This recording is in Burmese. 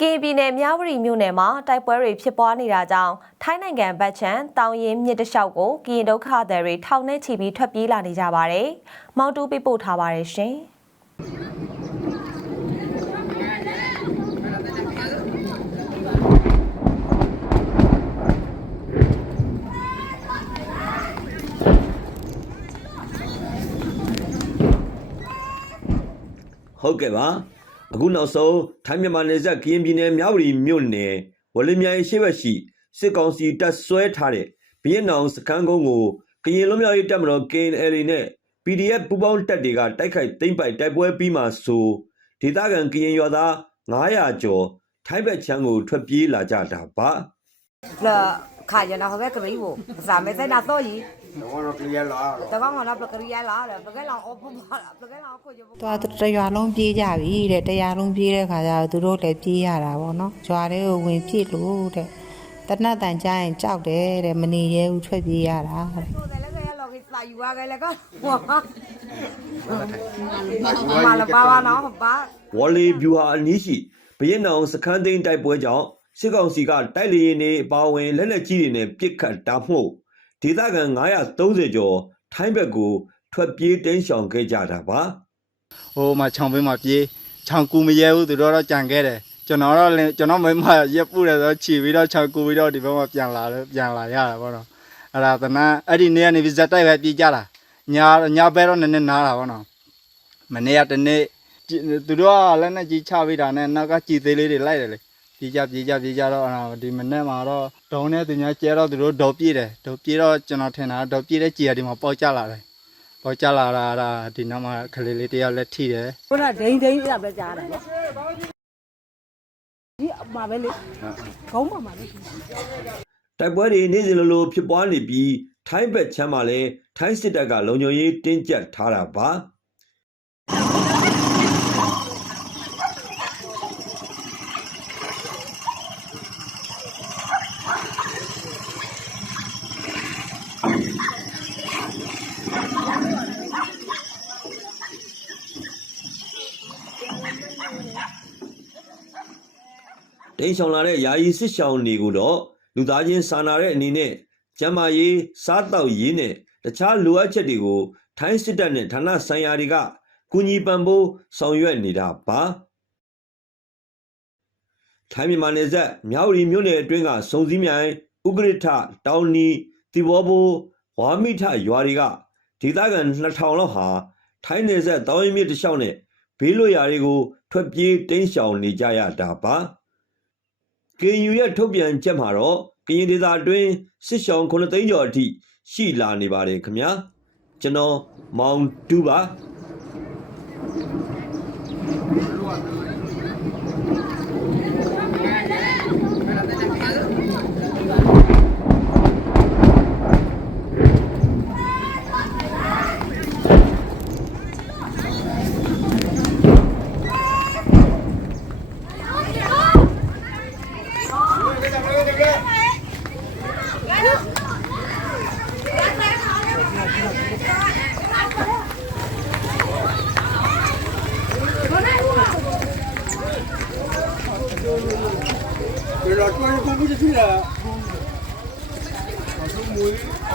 ကရင်ပြည်နယ်မြဝတီမြို့နယ်မှာတိုက်ပွဲတွေဖြစ်ပွားနေတာကြောင့်ထိုင်းနိုင်ငံဗတ်ချံတောင်ရင်မြစ်တစ်လျှောက်ကိုကရင်ဒုက္ခသည်တွေထောင်နဲ့ချီပြီးထွက်ပြေးလာနေကြပါတယ်။မောင်တူပြပို့ထားပါတယ်ရှင်။ဟုတ်ကဲ့ပါ အခုနောက်ဆုံးထိုင်းမြန်မာနယ်စပ်ကရင်ပြည်နယ်မြဝတီမြို့နယ်ဝလင်းမြိုင်ရှိဘက်ရှိစစ်ကောင်စီတပ်ဆွဲထားတဲ့ဘီယက်နောင်စခန်းကုန်းကိုကရင်လွတ်မြောက်ရေးတပ်မတော် KNL နဲ့ PDF ပူးပေါင်းတပ်တွေကတိုက်ခိုက်သိမ်းပိုက်တိုက်ပွဲပြီးမှဆိုဒေသခံကရင်ရွာသား900ကျော်ထိုင်းဘက်ခြမ်းကိုထွက်ပြေးလာကြတာပါလာခါရနာဟောကကမေးဘူးစာမဲစဲနာတော့ကြီး တကောင်ကတော့ပကရီယာလာတယ်ပကက်လောင်အော်ဖုံးပါလားပကက်လောင်အခုရုပ်သွားတရွာလုံးပြေးကြပြီတဲ့တရွာလုံးပြေးတဲ့ခါကျတော့သူတို့လည်းပြေးရတာပေါ့နော်ရွာလေးကိုဝင်ပြစ်လို့တဲ့တနတ်တန်ကြရင်ကြောက်တယ်တဲ့မနေရဲဘူးထွက်ပြေးရတာတဲ့ဆိုတယ်လည်းကရလောက်ကြီးစာယူရခဲ့လည်းကောမလာပါပါနော်ပါဝေါ်လီဗျူဟာအနီးရှိဘရင်နောင်စခန်းသိန်းတိုက်ပွဲကြောင့်စစ်ကောင်စီကတိုက်လေရင်တွေအပါဝင်လက်လက်ကြီးတွေနဲ့ပစ်ခတ်တာမှု ဒေသခံ930ကျော်ထိုင်းဘက်ကိုထွက်ပြေးတင်းရှောင်ခဲ့ကြတာပါဟိုမှာခြောင်ပေးမှာပြေးခြောင်ကူမရဲဘူးသူတို့တော့ကြံခဲ့တယ်ကျွန်တော်တော့လည်းကျွန်တော်မိမရက်ပူတယ်ဆိုတော့ခြီပြီးတော့ခြောင်ကူပြီးတော့ဒီဘက်မှာပြန်လာတယ်ပြန်လာရတာပေါ့နော်အဲ့ဒါသနာအဲ့ဒီနေ့ကနေပြီးဇက်တိုက်ပဲပြေးကြတာညာညာဘဲတော့နည်းနည်းနားတာပေါ့နော်မနေ့ကတနေ့ကြည့်သူတို့ကလည်းနဲ့ကြီးချပြီးတာနဲ့နောက်ကကြည်သေးလေးတွေလိုက်တယ်လေ ပြေးကြပြေးကြပြေးကြတော့အဲ့ဒါဒီမနေ့မှာတော့ဒုံနဲ့သူညာကျဲတော့သူတို့ဒေါ်ပြေးတယ်ဒေါ်ပြေးတော့ကျွန်တော်ထင်တာဒေါ်ပြေးတဲ့ကြည်ရဒီမှာပေါက်ကြလာတယ်ပေါက်ကြလာတာအဲ့ဒါဒီနောက်မှာခလေးလေးတယောက်လက်ထိတယ်ခုနဒိန်ဒိန်ပြပဲကြားတယ်နော်ဒီအမှာပဲလေခေါင်းမှာမှာလေတိုက်ပွဲတွေနေ့စဉ်လိုလိုဖြစ်ပွားနေပြီးထိုင်းဘက်ချမ်းမှာလည်းထိုင်းစစ်တပ်ကလုံခြုံရေးတင်းကျပ်ထားတာပါ တိန်ရှောင်လာတဲ့ယာယီစစ်ရှောင်တွေကိုတော့လူသားချင်းစာနာတဲ့အနေနဲ့ကျန်းမာရေးစားတောက်ရေးနဲ့တခြားလိုအပ်ချက်တွေကိုထိုင်းစစ်တပ်နဲ့ဌာနဆိုင်ရာတွေကကူညီပံ့ပိုးဆောင်ရွက်နေတာပါထိုင်းမြန်မာနယ်စပ်မြောက်ရီမြို့နယ်အတွင်းကစုံစည်းမြိုင်ဥကရထတောင်နီတီဘောဘိုဝါမိထရွာတွေကဒေသခံ2000လောက်ဟာထိုင်းနယ်စပ်တောင်ရင်မြစ်တစ်လျှောက်နဲ့ဘေးလွတ်ရာတွေကိုထွက်ပြေးတိမ်းရှောင်နေကြရတာပါ KNU ရဲ့ထုတ်ပြန်ချက်မှာတော့ကရင်ဒေသအတွင်းစစ်ရှောင်း9သိန်းကျော်အထိရှိလာနေပါတယ်ခင်ဗျာကျွန်တော်မောင်တူပါ 别着，来。来来来，好嘞，好嘞，好嘞，好嘞。来。来来来，我来过。就是。别老说，你过不去水了。啊，中午啊。